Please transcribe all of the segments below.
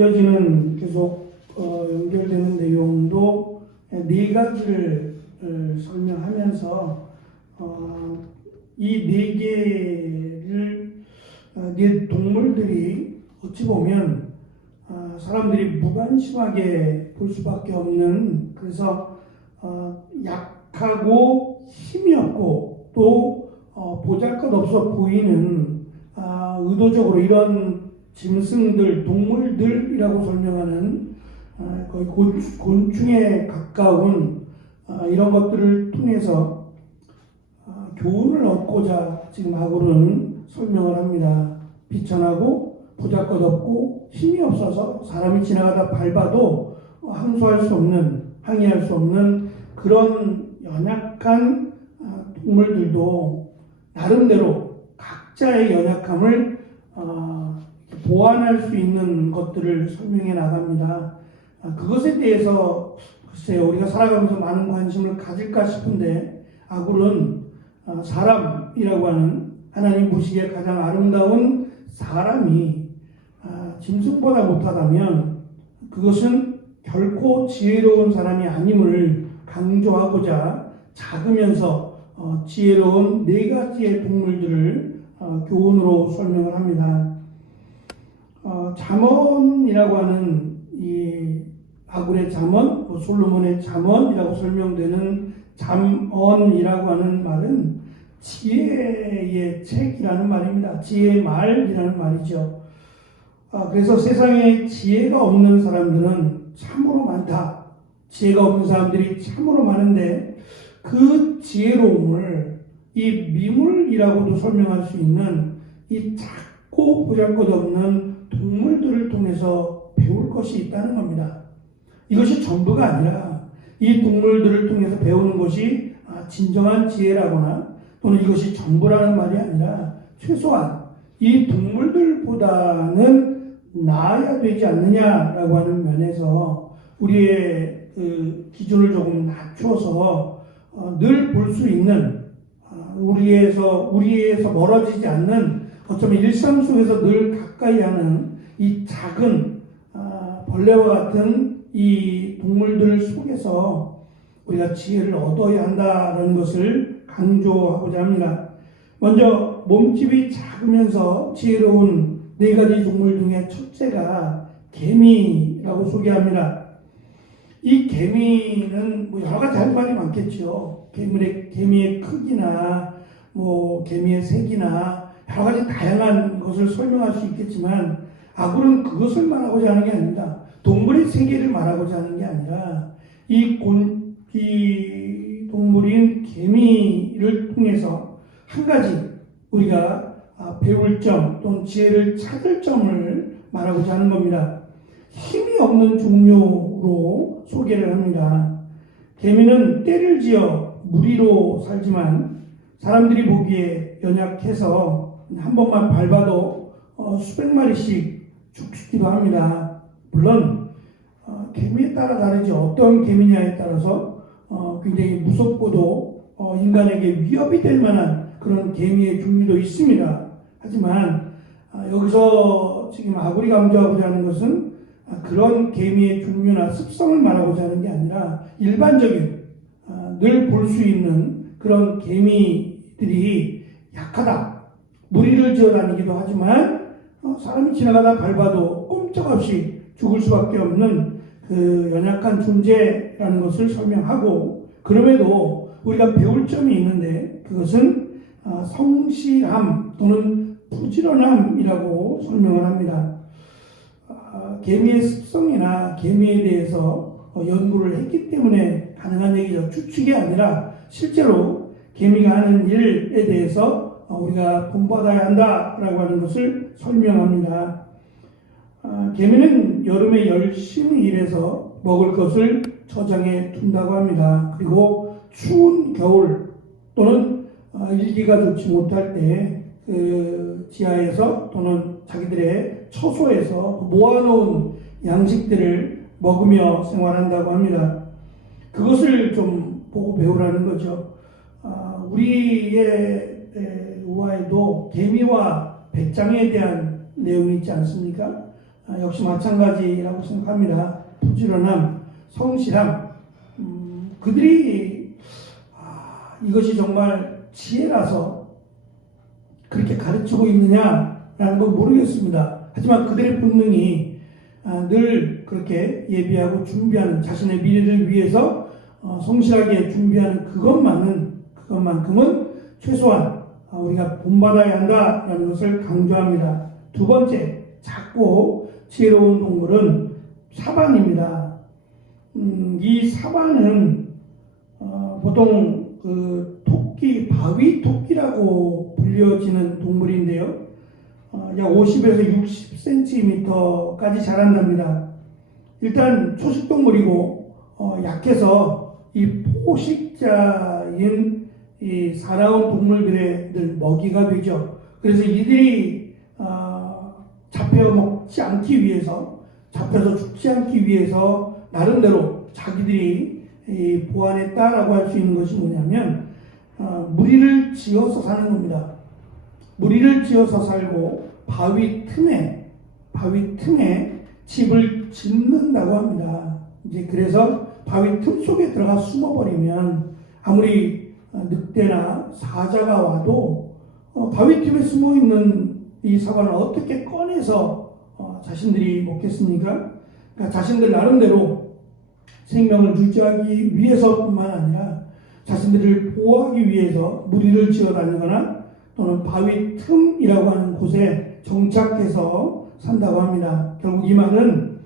이어지는 계속 연결되는 내용도 네 가지를 설명하면서 이 네 개를 네 동물들이 어찌 보면 사람들이 무관심하게 볼 수밖에 없는, 그래서 약하고 힘이 없고 또 보잘것없어 보이는, 의도적으로 이런 짐승들, 동물들이라고 설명하는 거의 곤충에 가까운 이런 것들을 통해서 교훈을 얻고자 지금 아굴은 설명을 합니다. 비천하고 보잘것없고 힘이 없어서 사람이 지나가다 밟아도 항소할 수 없는, 항의할 수 없는 그런 연약한 동물들도 나름대로 각자의 연약함을 보완할 수 있는 것들을 설명해 나갑니다. 그것에 대해서 글쎄요, 우리가 살아가면서 많은 관심을 가질까 싶은데, 아굴은 사람이라고 하는 하나님 보시기에 가장 아름다운 사람이 짐승보다 못하다면 그것은 결코 지혜로운 사람이 아님을 강조하고자 작으면서 지혜로운 네 가지의 동물들을 교훈으로 설명을 합니다. 잠언이라고 하는 이 아굴의 잠언, 솔로몬의 잠언이라고 설명되는 잠언이라고 하는 말은 지혜의 책이라는 말입니다. 지혜의 말이라는 말이죠. 그래서 세상에 지혜가 없는 사람들은 참으로 많다. 지혜가 없는 사람들이 참으로 많은데, 그 지혜로움을 이 미물이라고도 설명할 수 있는 이 작고 보잘것없는 동물들을 통해서 배울 것이 있다는 겁니다. 이것이 전부가 아니라 이 동물들을 통해서 배우는 것이 진정한 지혜라거나 또는 이것이 전부라는 말이 아니라 최소한 이 동물들보다는 나아야 되지 않느냐라고 하는 면에서 우리의 그 기준을 조금 낮춰서 늘 볼 수 있는, 우리에서 멀어지지 않는, 어쩌면 일상 속에서 늘 가까이 하는 이 작은 벌레와 같은 이 동물들 속에서 우리가 지혜를 얻어야 한다는 것을 강조하고자 합니다. 먼저 몸집이 작으면서 지혜로운 네 가지 동물 중에 첫째가 개미라고 소개합니다. 이 개미는 여러 가지 할 말이 많겠죠. 개미의 크기나 개미의 색이나 여러 가지 다양한 것을 설명할 수 있겠지만, 아굴은 그것을 말하고자 하는 게 아닙니다. 동물의 세계를 말하고자 하는 게 아니라 이 동물인 개미를 통해서 한 가지 우리가 배울 점 또는 지혜를 찾을 점을 말하고자 하는 겁니다. 힘이 없는 종류로 소개를 합니다. 개미는 떼를 지어 무리로 살지만 사람들이 보기에 연약해서 한 번만 밟아도 수백 마리씩 죽기도 합니다. 물론 개미에 따라 다르지, 어떤 개미냐에 따라서 굉장히 무섭고도 인간에게 위협이 될 만한 그런 개미의 종류도 있습니다. 하지만 여기서 지금 아굴이 강조하고자 하는 것은 그런 개미의 종류나 습성을 말하고자 하는 게 아니라 일반적인 늘 볼 수 있는 그런 개미들이 약하다, 무리를 지어 다니기도 하지만 사람이 지나가다 밟아도 꼼짝없이 죽을 수밖에 없는 그 연약한 존재라는 것을 설명하고, 그럼에도 우리가 배울 점이 있는데 그것은 성실함 또는 부지런함이라고 설명을 합니다. 개미의 습성이나 개미에 대해서 연구를 했기 때문에 가능한 얘기죠. 추측이 아니라 실제로 개미가 하는 일에 대해서 우리가 본받아야 한다라고 하는 것을 설명합니다. 개미는 여름에 열심히 일해서 먹을 것을 저장해 둔다고 합니다. 그리고 추운 겨울 또는 일기가 좋지 못할 때 그 지하에서 또는 자기들의 처소에서 모아놓은 양식들을 먹으며 생활한다고 합니다. 그것을 좀 보고 배우라는 거죠. 우리의 우화에도 개미와 배짱에 대한 내용이 있지 않습니까? 역시 마찬가지라고 생각합니다. 부지런함, 성실함, 그들이 이것이 정말 지혜라서 그렇게 가르치고 있느냐라는 건 모르겠습니다. 하지만 그들의 본능이 늘 그렇게 예비하고 준비하는, 자신의 미래를 위해서 성실하게 준비하는 그것만큼은 최소한 우리가 본받아야 한다라는 것을 강조합니다. 두 번째, 작고 지혜로운 동물은 사반입니다. 이 사반은 보통 그 토끼, 바위 토끼라고 불려지는 동물인데요. 약 50에서 60cm까지 자란답니다. 일단 초식동물이고 약해서 이 포식자인 이 사나운 동물들의 늘 먹이가 되죠. 그래서 이들이 잡혀 먹지 않기 위해서, 잡혀서 죽지 않기 위해서 나름대로 자기들이 보완했다라고 할 수 있는 것이 뭐냐면 무리를 지어서 사는 겁니다. 무리를 지어서 살고 바위 틈에 집을 짓는다고 합니다. 이제 그래서 바위 틈 속에 들어가 숨어버리면 아무리 늑대나 사자가 와도 바위 틈에 숨어 있는 이 사과를 어떻게 꺼내서 자신들이 먹겠습니까? 그러니까 자신들 나름대로 생명을 유지하기 위해서뿐만 아니라 자신들을 보호하기 위해서 무리를 지어 다니거나 또는 바위 틈이라고 하는 곳에 정착해서 산다고 합니다. 결국 이 말은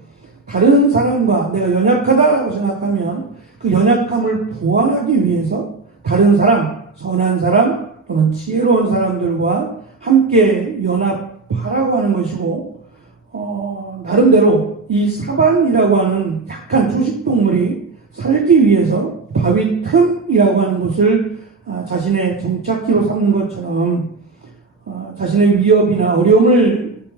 다른 사람과 내가 연약하다라고 생각하면 그 연약함을 보완하기 위해서 다른 사람, 선한 사람 또는 지혜로운 사람들과 함께 연합하라고 하는 것이고, 나름대로 이 사반이라고 하는 약한 초식동물이 살기 위해서 바위 틈이라고 하는 곳을 자신의 정착지로 삼는 것처럼 자신의 위협이나 어려움을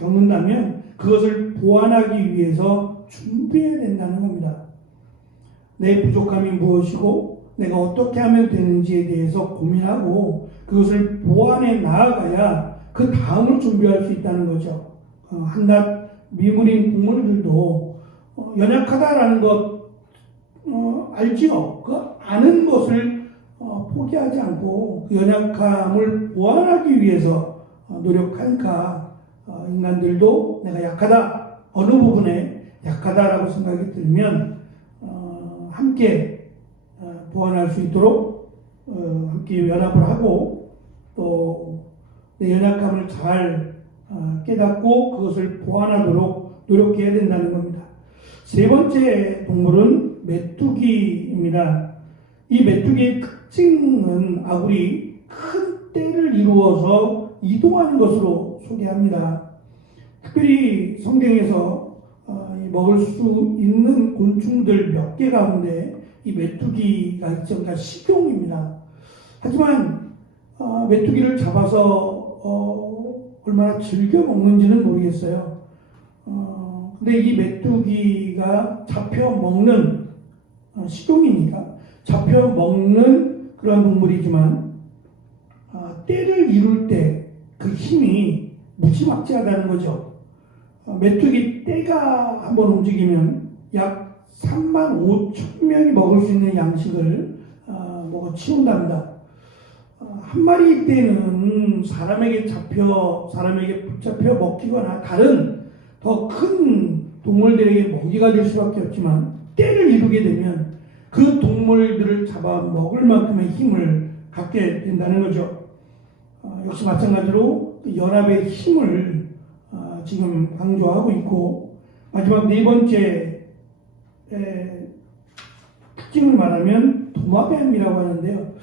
겪는다면 그것을 보완하기 위해서 준비해야 된다는 겁니다. 내 부족함이 무엇이고 내가 어떻게 하면 되는지에 대해서 고민하고 그것을 보완해 나아가야 그 다음을 준비할 수 있다는 거죠. 한낱 미물인 동물들도 연약하다라는 것 알지요. 그 아는 것을 포기하지 않고 그 연약함을 보완하기 위해서 노력하니까 인간들도 내가 약하다, 어느 부분에 약하다라고 생각이 들면 함께 보완할 수 있도록 함께 연합을 하고 또 내 연약함을 잘 깨닫고 그것을 보완하도록 노력해야 된다는 겁니다. 세 번째 동물은 메뚜기입니다. 이 메뚜기의 특징은 아구리 큰 떼를 이루어서 이동하는 것으로 소개합니다. 특별히 성경에서 먹을 수 있는 곤충들 몇 개 가운데 이 메뚜기가 있죠. 그러니까 식용입니다. 하지만 메뚜기를 잡아서 얼마나 즐겨 먹는지는 모르겠어요. 근데 이 메뚜기가 잡혀 먹는 식용이니까 잡혀 먹는 그런 동물이지만 떼를 이룰 때 그 힘이 무지막지하다는 거죠. 메뚜기 떼가 한번 움직이면 약 35,000명이 먹을 수 있는 양식을 먹어 치운답니다. 한 마리일 때는 사람에게 붙잡혀 먹히거나 다른 더 큰 동물들에게 먹이가 될 수밖에 없지만 떼를 이루게 되면 그 동물들을 잡아 먹을 만큼의 힘을 갖게 된다는 거죠. 역시 마찬가지로 연합의 힘을 지금 강조하고 있고, 마지막 네 번째 특징을 말하면 도마뱀이라고 하는데요.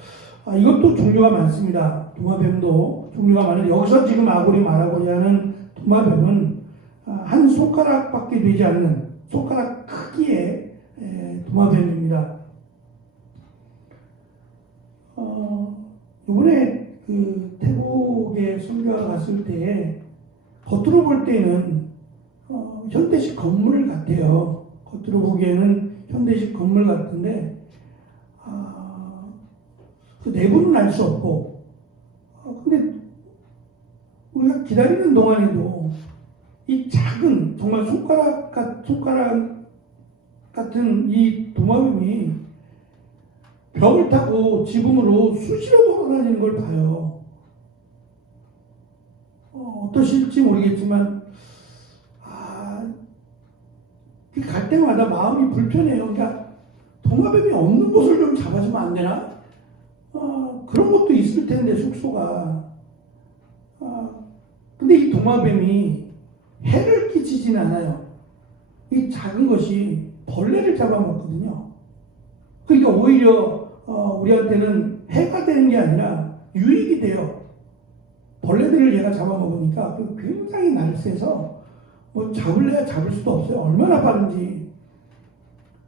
이것도 종류가 많습니다. 도마뱀도 종류가 많은데 여기서 지금 아고리 말하고자 하는 도마뱀은 한 손가락밖에 되지 않는 손가락 크기의 도마뱀입니다. 이번에 그 태국에 선교가 갔을 때 겉으로 볼 때는 현대식 건물 같아요. 겉으로 보기에는 현대식 건물 같은데 그 내부는 알 수 없고 근데 우리가 기다리는 동안에도 이 작은 정말 손가락 같은 이 도마뱀이 벽을 타고 지붕으로 수시로 돌아다니는 걸 봐요. 어떠실지 모르겠지만 갈 때마다 마음이 불편해요. 그러니까 도마뱀이 없는 곳을 좀 잡아주면 안 되나? 그런 것도 있을 텐데 숙소가. 근데 이 도마뱀이 해를 끼치지는 않아요. 이 작은 것이 벌레를 잡아먹거든요. 그러니까 오히려 우리한테는 해가 되는 게 아니라 유익이 돼요. 벌레들을 얘가 잡아먹으니까 굉장히 날쌔서 잡을래야 잡을 수도 없어요. 얼마나 빠른지.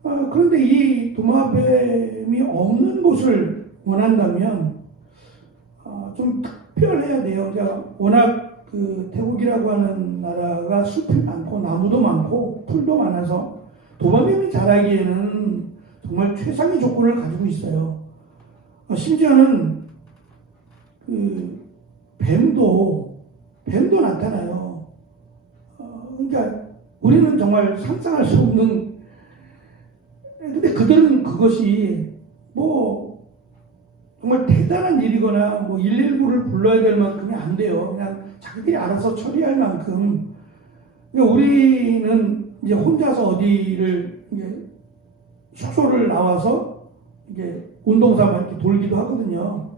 그런데 이 도마뱀이 없는 곳을 원한다면 좀 특별해야 돼요. 그러니까 워낙 태국이라고 하는 나라가 숲이 많고 나무도 많고 풀도 많아서 도마뱀이 자라기에는 정말 최상의 조건을 가지고 있어요. 심지어는 뱀도 나타나요. 그러니까 우리는 정말 상상할 수 없는. 근데 그들은 그것이 정말 대단한 일이거나 119를 불러야 될 만큼이 안 돼요. 그냥 자기들이 알아서 처리할 만큼. 그러니까 우리는 이제 혼자서 어디를 숙소를 나와서 운동삼아 이렇게 돌기도 하거든요.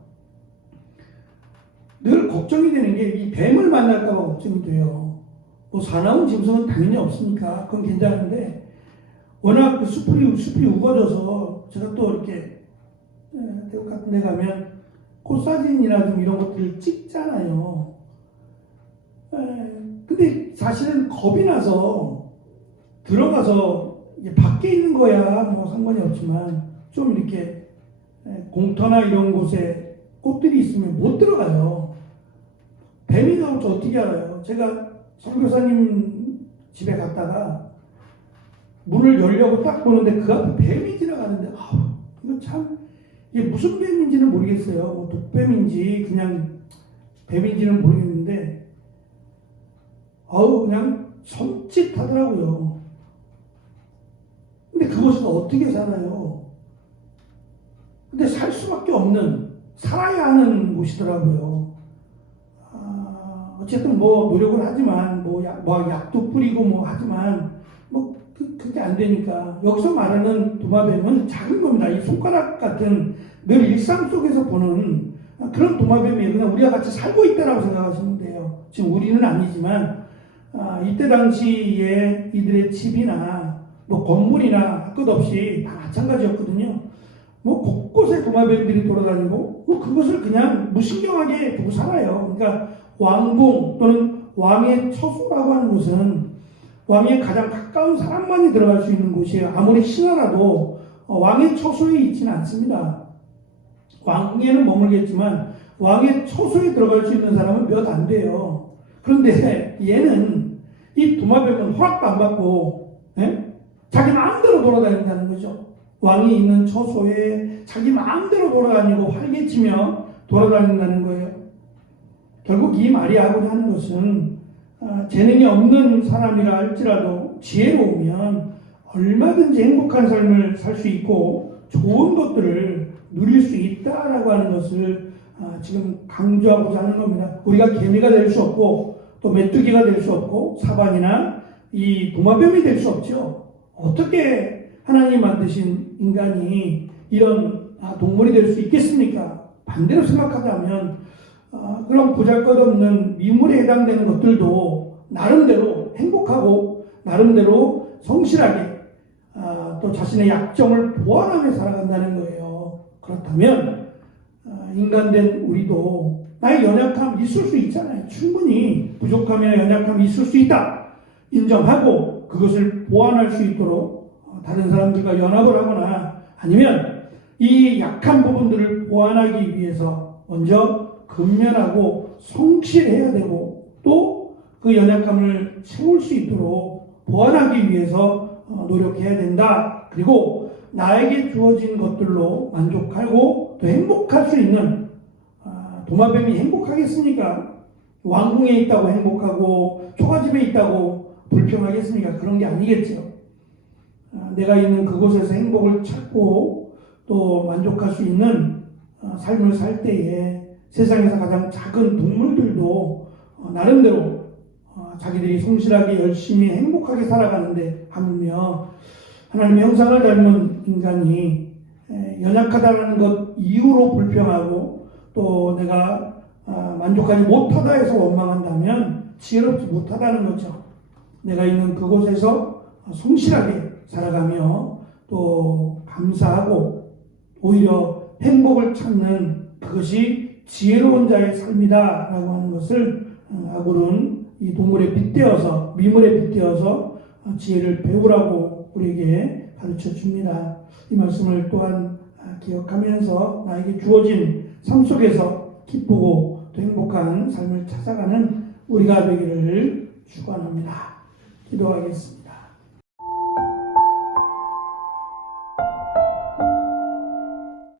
늘 걱정이 되는 게 이 뱀을 만날까봐 걱정이 돼요. 사나운 짐승은 당연히 없으니까 그건 괜찮은데 워낙 숲이 우거져서 제가 또 이렇게 태국 같은 데 가면 꽃사진이나 좀 이런 것들을 찍잖아요. 근데 사실은 겁이 나서 들어가서 밖에 있는 거야 상관이 없지만 좀 이렇게 공터나 이런 곳에 꽃들이 있으면 못 들어가요. 뱀이 나올지 어떻게 알아요? 제가 선교사님 집에 갔다가 문을 열려고 딱 보는데 그 앞에 뱀이 지나가는데 이거 참 이게 무슨 뱀인지는 모르겠어요. 독뱀인지 그냥 뱀인지는 모르겠는데 그냥 섬찟하더라고요. 근데 그것은 어떻게 살아요? 근데 살 수밖에 없는, 살아야 하는 곳이더라고요. 어쨌든 노력을 하지만 약도 뿌리고 하지만 그게 안 되니까 여기서 말하는 도마뱀은 작은 겁니다. 이 손가락 같은 늘 일상 속에서 보는 그런 도마뱀이에요. 그냥 우리가 같이 살고 있다라고 생각하시면 돼요. 지금 우리는 아니지만 이때 당시에 이들의 집이나 건물이나 끝없이 다 마찬가지였거든요. 곳곳에 도마뱀들이 돌아다니고 그것을 그냥 무신경하게 두고 살아요. 그러니까 왕궁 또는 왕의 처소라고 하는 곳은 왕의 가장 가까운 사람만이 들어갈 수 있는 곳이에요. 아무리 신하라도 왕의 처소에 있지는 않습니다. 왕에는 머물겠지만 왕의 처소에 들어갈 수 있는 사람은 몇 안 돼요. 그런데 얘는 이 도마뱀은 허락도 안 받고 자기 마음대로 돌아다닌다는 거죠. 왕이 있는 처소에 자기 마음대로 돌아다니고 활개치며 돌아다닌다는 거예요. 결국 이 말이 하고자 하는 것은 재능이 없는 사람이라 할지라도 지혜로우면 얼마든지 행복한 삶을 살 수 있고 좋은 것들을 누릴 수 있다라고 하는 것을 지금 강조하고자 하는 겁니다. 우리가 개미가 될 수 없고 또 메뚜기가 될 수 없고 사반이나 이 도마뱀이 될 수 없죠. 어떻게 하나님 만드신 인간이 이런 동물이 될 수 있겠습니까? 반대로 생각하자면 그런 보잘것없는 미물에 해당되는 것들도 나름대로 행복하고 나름대로 성실하게 또 자신의 약점을 보완하며 살아간다는 거예요. 그렇다면 인간된 우리도 나의 연약함 있을 수 있잖아요. 충분히 부족함이나 연약함이 있을 수 있다. 인정하고 그것을 보완할 수 있도록 다른 사람들과 연합을 하거나 아니면 이 약한 부분들을 보완하기 위해서 먼저 근면하고 성실해야 되고 또 그 연약함을 채울 수 있도록 보완하기 위해서 노력해야 된다. 그리고 나에게 주어진 것들로 만족하고 또 행복할 수 있는 도마뱀이 행복하겠습니까? 왕궁에 있다고 행복하고 초가집에 있다고 불평하겠습니까? 그런 게 아니겠죠. 내가 있는 그곳에서 행복을 찾고 또 만족할 수 있는 삶을 살 때에 세상에서 가장 작은 동물들도 나름대로 자기들이 성실하게 열심히 행복하게 살아가는데 하물며 하나님의 형상을 닮은 인간이 연약하다는 것 이유로 불평하고 또 내가 만족하지 못하다 해서 원망한다면 지혜롭지 못하다는 거죠. 내가 있는 그곳에서 성실하게 살아가며 또 감사하고 오히려 행복을 찾는 그것이 지혜로운 자의 삶이다 라고 하는 것을 아굴은 이 동물에 빗대어서 미물에 빗대어서 지혜를 배우라고 우리에게 가르쳐 줍니다. 이 말씀을 또한 기억하면서 나에게 주어진 삶 속에서 기쁘고 또 행복한 삶을 찾아가는 우리가 되기를 축원합니다. 기도하겠습니다.